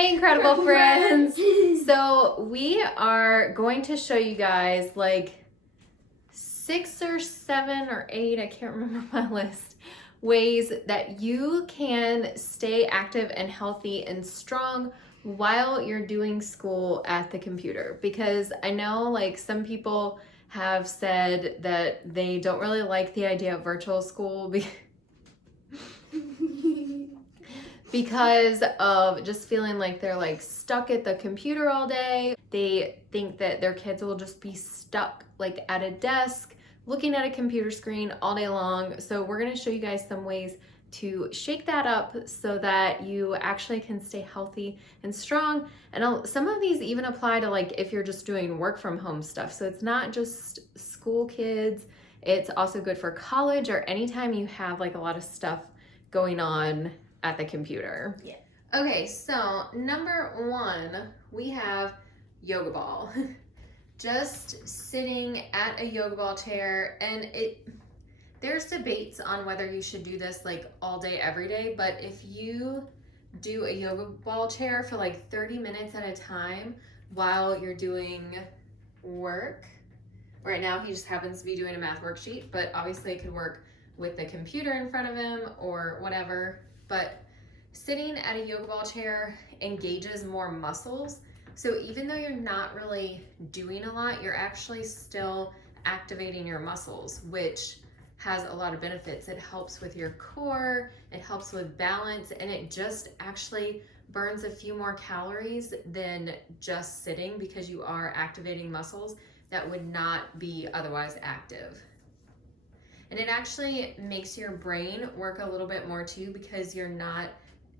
Hey, incredible friends. So we are going to show you guys like 6 or 7 or 8, I can't remember my list, ways that you can stay active and healthy and strong while you're doing school at the computer. Because I know like some people have said that they don't really like the idea of virtual school because of just feeling like they're like stuck at the computer all day. They think that their kids will just be stuck like at a desk looking at a computer screen all day long. So we're going to show you guys some ways to shake that up so that you actually can stay healthy and strong. And some of these even apply to like if you're just doing work from home stuff. So it's not just school kids, it's also good for college or anytime you have like a lot of stuff going on at the computer. Yeah. Okay, so number 1, we have yoga ball. Just sitting at a yoga ball chair, and there's debates on whether you should do this like all day, every day, but if you do a yoga ball chair for like 30 minutes at a time while you're doing work, right now he just happens to be doing a math worksheet, but obviously it could work with the computer in front of him or whatever. But sitting at a yoga ball chair engages more muscles. So even though you're not really doing a lot, you're actually still activating your muscles, which has a lot of benefits. It helps with your core, it helps with balance, and it just actually burns a few more calories than just sitting because you are activating muscles that would not be otherwise active. And it actually makes your brain work a little bit more too because you're not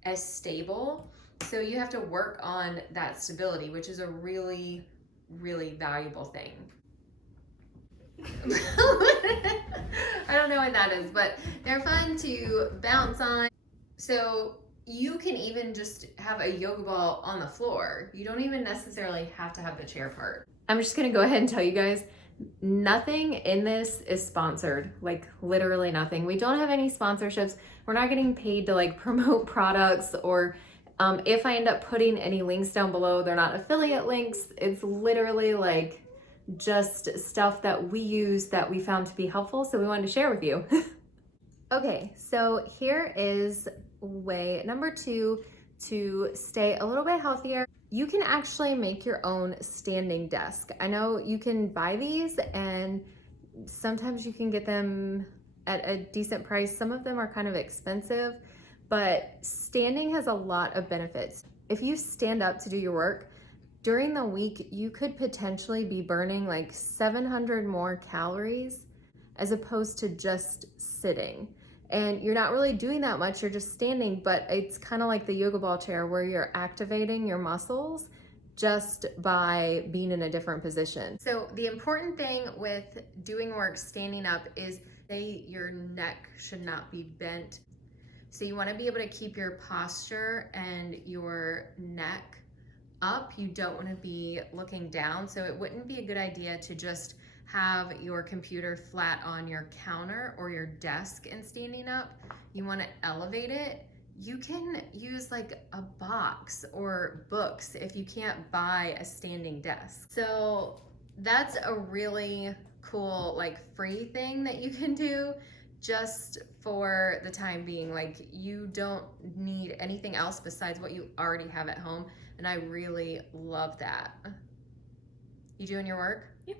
as stable. So you have to work on that stability, which is a really, really valuable thing. I don't know what that is, but they're fun to bounce on. So you can even just have a yoga ball on the floor. You don't even necessarily have to have the chair part. I'm just gonna go ahead and tell you guys, nothing in this is sponsored, like literally nothing. We don't have any sponsorships. We're not getting paid to like promote products, or if I end up putting any links down below, they're not affiliate links. It's literally like just stuff that we use that we found to be helpful, so we wanted to share with you. Okay, so here is way number 2 to stay a little bit healthier. You can actually make your own standing desk. I know you can buy these and sometimes you can get them at a decent price. Some of them are kind of expensive, but standing has a lot of benefits. If you stand up to do your work, during the week, you could potentially be burning like 700 more calories as opposed to just sitting. And you're not really doing that much, you're just standing, but it's kind of like the yoga ball chair where you're activating your muscles just by being in a different position. So the important thing with doing work standing up is your neck should not be bent. So you want to be able to keep your posture and your neck up. You don't want to be looking down. So it wouldn't be a good idea to just have your computer flat on your counter or your desk and standing up. You want to elevate it. You can use like a box or books if you can't buy a standing desk. So that's a really cool like free thing that you can do just for the time being. Like you don't need anything else besides what you already have at home, and I really love that. You doing your work? Yeah.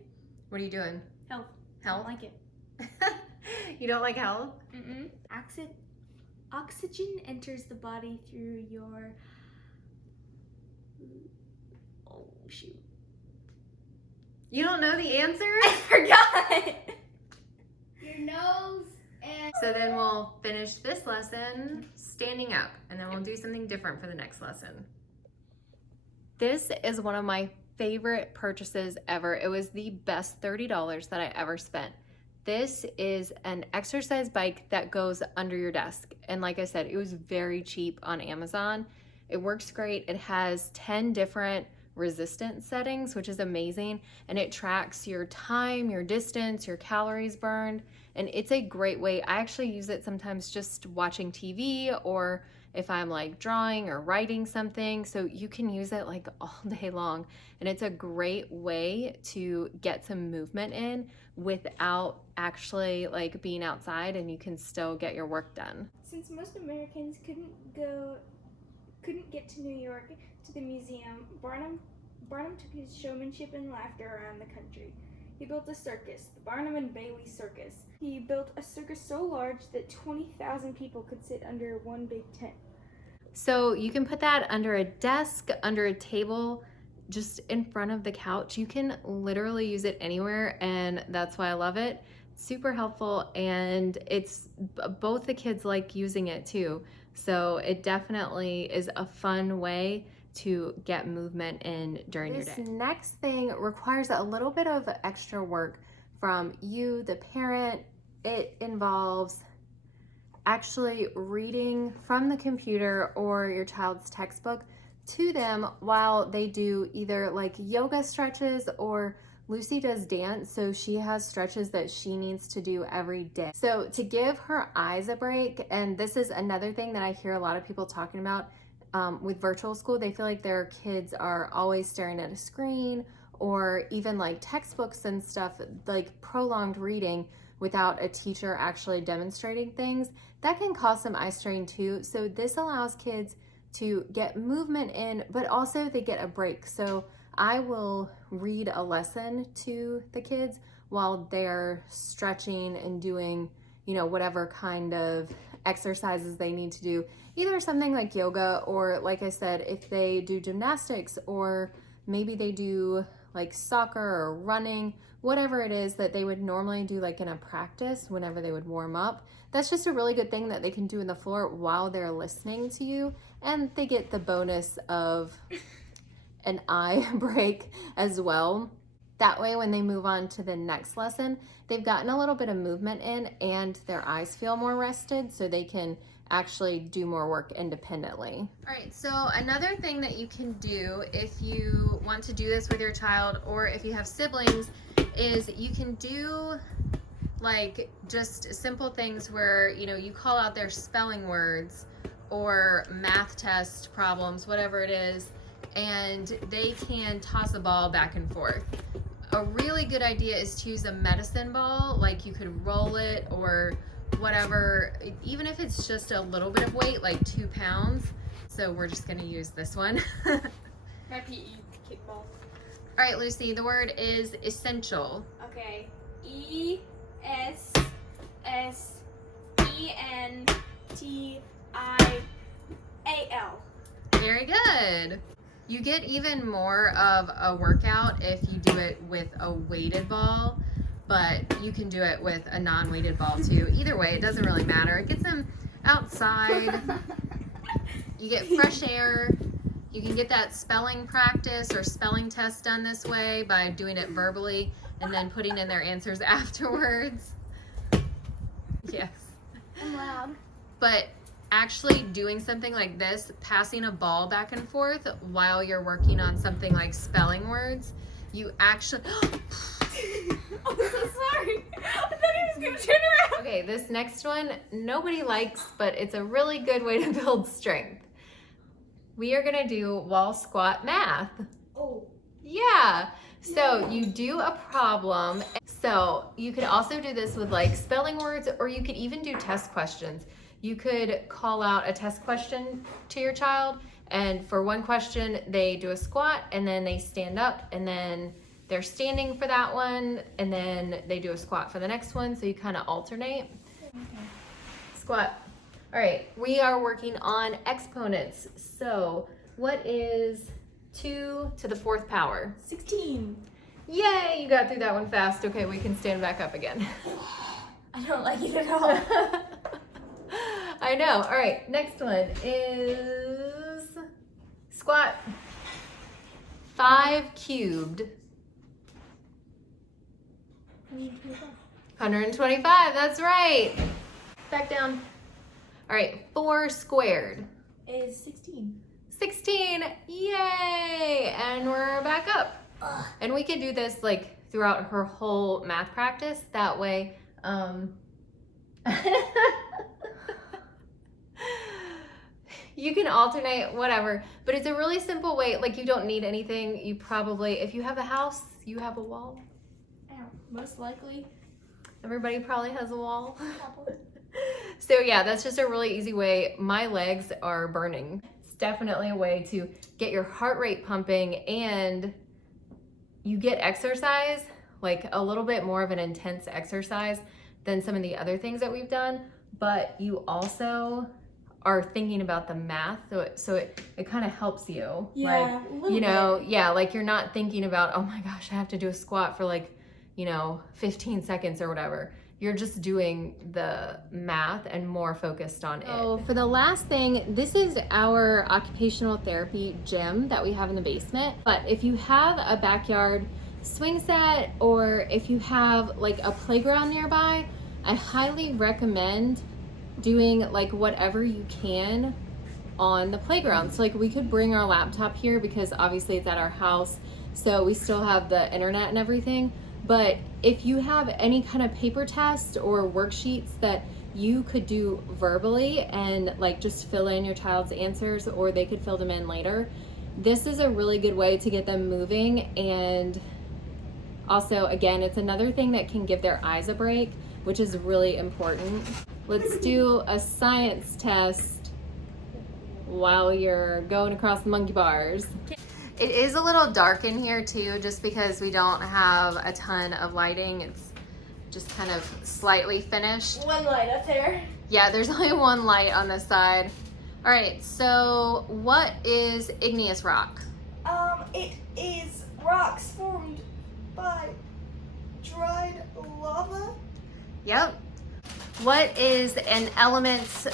What are you doing? Health. Health? I don't like it. You don't like health? Mm-mm. Oxygen enters the body through your... Oh, shoot. You don't know the answer? I forgot! Your nose and... So then we'll finish this lesson standing up, and then we'll do something different for the next lesson. This is one of my favorite purchases ever. It was the best $30 that I ever spent. This is an exercise bike that goes under your desk. And like I said, it was very cheap on Amazon. It works great. It has 10 different resistance settings, which is amazing. And it tracks your time, your distance, your calories burned. And it's a great way. I actually use it sometimes just watching TV, or if I'm like drawing or writing something. So you can use it like all day long. And it's a great way to get some movement in without actually like being outside, and you can still get your work done. Since most Americans couldn't get to New York to the museum, Barnum took his showmanship and laughter around the country. He built a circus, the Barnum and Bailey Circus. He built a circus so large that 20,000 people could sit under one big tent. So you can put that under a desk, under a table, just in front of the couch. You can literally use it anywhere, and that's why I love it. Super helpful, and it's both the kids like using it too. So it definitely is a fun way to get movement in during your day. This next thing requires a little bit of extra work from you, the parent. It involves actually reading from the computer or your child's textbook to them while they do either like yoga stretches, or Lucy does dance, so she has stretches that she needs to do every day. So to give her eyes a break, and this is another thing that I hear a lot of people talking about with virtual school, they feel like their kids are always staring at a screen, or even like textbooks and stuff, like prolonged reading without a teacher actually demonstrating things. That can cause some eye strain too. So this allows kids to get movement in, but also they get a break. So I will read a lesson to the kids while they're stretching and doing, you know, whatever kind of exercises they need to do, either something like yoga, or like I said, if they do gymnastics, or maybe they do like soccer or running, whatever it is that they would normally do like in a practice whenever they would warm up. That's just a really good thing that they can do in the floor while they're listening to you, and they get the bonus of an eye break as well. That way when they move on to the next lesson, they've gotten a little bit of movement in and their eyes feel more rested, so they can actually do more work independently. All right, so another thing that you can do if you want to do this with your child, or if you have siblings, is you can do like just simple things where, you know, you call out their spelling words or math test problems, whatever it is, and they can toss a ball back and forth. A really good idea is to use a medicine ball, like you could roll it or whatever, even if it's just a little bit of weight, like 2 pounds. So we're just gonna use this one. My PE kickball. All right, Lucy, the word is essential. Okay. ESSENTIAL. Very good. You get even more of a workout if you do it with a weighted ball, but you can do it with a non-weighted ball too. Either way, it doesn't really matter. It gets them outside. You get fresh air. You can get that spelling practice or spelling test done this way by doing it verbally and then putting in their answers afterwards. Yes. I'm loud. But actually doing something like this, passing a ball back and forth while you're working on something like spelling words, you actually... I'm so sorry. I thought he was going to turn around. Okay, this next one, nobody likes, but it's a really good way to build strength. We are gonna do wall squat math. Oh. Yeah, so you do a problem. So you could also do this with like spelling words, or you could even do test questions. You could call out a test question to your child, and for one question, they do a squat, and then they stand up, and then they're standing for that one, and then they do a squat for the next one, so you kind of alternate. Okay. Squat. All right, we are working on exponents. So what is 2 to the 4th power? 16. Yay, you got through that one fast. Okay, we can stand back up again. I don't like it at all. I know. All right, next one is squat. 5 cubed. 125, that's right. Back down. All right, 4 squared. Is 16. 16, yay! And we're back up. And we could do this like throughout her whole math practice. That way, you can alternate, whatever. But it's a really simple way. Like, you don't need anything. You probably, if you have a house, you have a wall. Most likely. Everybody probably has a wall. So yeah, that's just a really easy way. My legs are burning. It's definitely a way to get your heart rate pumping, and you get exercise, like a little bit more of an intense exercise than some of the other things that we've done, but you also are thinking about the math, so it kind of helps you. Yeah, like, you know, yeah, like you're not thinking about, oh my gosh, I have to do a squat for like, 15 seconds or whatever. You're just doing the math and more focused on it. So for the last thing, this is our occupational therapy gym that we have in the basement. But if you have a backyard swing set, or if you have like a playground nearby, I highly recommend doing like whatever you can on the playground. So like we could bring our laptop here because obviously it's at our house, so we still have the internet and everything. But if you have any kind of paper test or worksheets that you could do verbally and like just fill in your child's answers, or they could fill them in later, this is a really good way to get them moving. And also, again, it's another thing that can give their eyes a break, which is really important. Let's do a science test while you're going across the monkey bars. It is a little dark in here too, just because we don't have a ton of lighting. It's just kind of slightly finished. One light up there. Yeah, there's only one light on this side. All right, so what is igneous rock? It is rocks formed by dried lava. Yep. What is an element's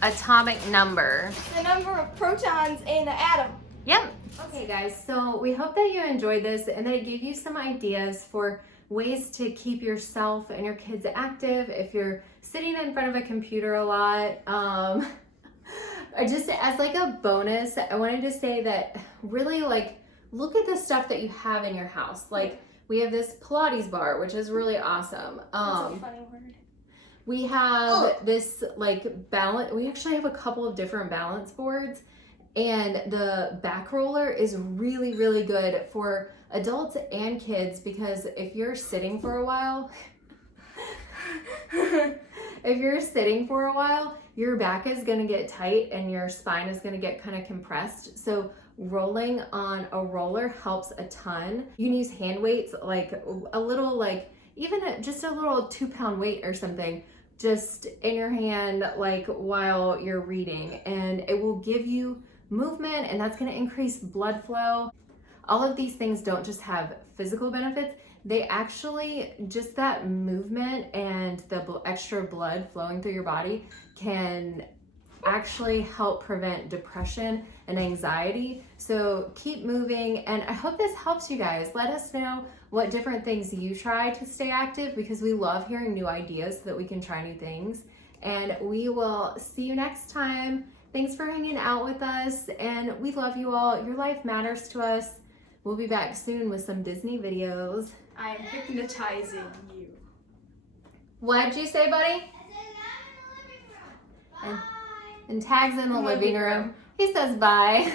atomic number? The number of protons in an atom. Yep. Okay guys, so we hope that you enjoyed this and that it gave you some ideas for ways to keep yourself and your kids active if you're sitting in front of a computer a lot. Just as like a bonus, I wanted to say that really like look at the stuff that you have in your house. Like we have this Pilates bar, which is really awesome. That's a funny word. We have this like balance. We actually have a couple of different balance boards. And the back roller is really, really good for adults and kids, because if you're sitting for a while, your back is gonna get tight and your spine is gonna get kind of compressed. So rolling on a roller helps a ton. You can use hand weights, like a little, like even just a little 2-pound weight or something, just in your hand, like while you're reading, and it will give you movement, and that's going to increase blood flow. All of these things don't just have physical benefits, they actually, just that movement and the extra blood flowing through your body can actually help prevent depression and anxiety. So keep moving, and I hope this helps you guys. Let us know what different things you try to stay active, because we love hearing new ideas so that we can try new things. And we will see you next time. Thanks for hanging out with us, and we love you all. Your life matters to us. We'll be back soon with some Disney videos. I am hypnotizing you. What'd you say, buddy? And Tag's in the living room. He says bye.